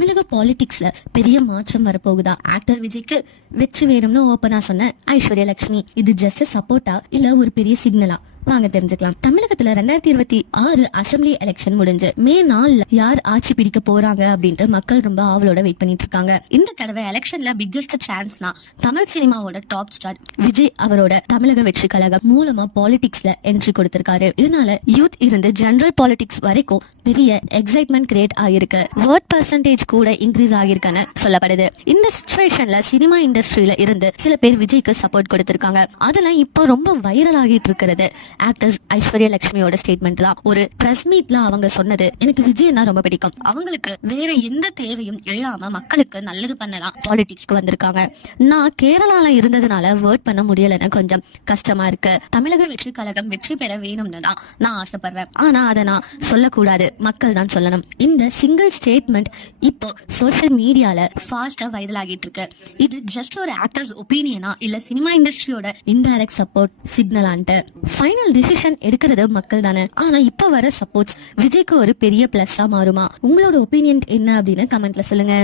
தமிழக பாலிடிக்ஸ்ல பெரிய மாற்றம் வரப்போகுதா? ஆக்டர் விஜய்க்கு வெற்றி வேணும்னு ஓப்பனா சொன்ன ஐஸ்வர்யா லட்சுமி, இது ஜஸ்ட் சப்போர்ட்டா இல்ல ஒரு பெரிய சிக்னலா? வாங்க தெரிஞ்சுக்கலாம். தமிழகத்துல 2026 அசம்பிளி எலெக்ஷன் முடிஞ்சு மே 4 யார் ஆட்சி பிடிக்க போறாங்க அப்படின்ட்டு மக்கள் ரொம்ப ஆவலோட வெயிட் பண்ணிட்டு இருக்காங்க. இந்த தடவை எலெக்ஷன்ல பிக்கஸ்ட் சான்ஸ்னா தமிழ் சினிமாவோட டாப் ஸ்டார் விஜய் அவரோட தமிழக வெற்றி கழகம் மூலமா பாலிடிக்ஸ்ல என்ட்ரி கொடுத்திருக்காரு. இதனால யூத் இருந்து ஜெனரல் பாலிடிக்ஸ் வரைக்கும் பெரிய எக்ஸைட்மெண்ட் கிரியேட் ஆகிருக்கு. வோட் பர்சன்டேஜ் கூட இன்க்ரீஸ் ஆகிருக்குன்னு சொல்லப்படுது. இந்த சிச்சுவேஷன்ல சினிமா இண்டஸ்ட்ரியில இருந்து சில பேர் விஜய்க்கு சப்போர்ட் கொடுத்திருக்காங்க. அதெல்லாம் இப்போ ரொம்ப வைரல் ஆகிட்டு இருக்கிறது. ஆக்டர்ஸ் ஐஸ்வர்யா லட்சுமியோட ஸ்டேட்மெண்ட் தான். ஒரு பிரஸ் மீட்ல அவங்க சொன்னது, எனக்கு விஜய்னா ரொம்ப பிடிக்கும், அவங்களுக்கு வேற எந்த தேவையும் இல்லாம மக்களுக்கு நல்லது பண்ணலாம் பாலிடிக்ஸ்க்கு வந்திருக்காங்க. நான் கேரளால இருந்ததுனால ஒர்க் பண்ண முடியலன்னு கொஞ்சம் கஷ்டமா இருக்கு. தமிழக வெற்றி கழகம் வெற்றி பெற வேணும்னு தான் நான் ஆசைப்படுறேன். ஆனா அதை நான் சொல்லக்கூடாது, மக்கள் தான் சொல்லணும். இந்த சிங்கிள் ஸ்டேட்மெண்ட் இப்போ சோஷியல் மீடியால ஃபாஸ்டா வைரல் ஆகிட்டு இருக்கு. இது ஜஸ்ட் ஒரு ஆக்டர்ஸ் ஒப்பீனியனா இல்ல சினிமா இண்டஸ்ட்ரியோட இன்டைரக்ட் சப்போர்ட் சிக்னலான்ட்டு? ஃபைனல் டிசிஷன் எடுக்கிறது மக்கள் தானே. ஆனா இப்ப வர சப்போர்ட்ஸ் விஜய்க்கு ஒரு பெரிய பிளஸ்ஸா மாறுமா? உங்களோட ஒப்பீனியன் என்ன அப்படின்னு கமெண்ட்ல சொல்லுங்க.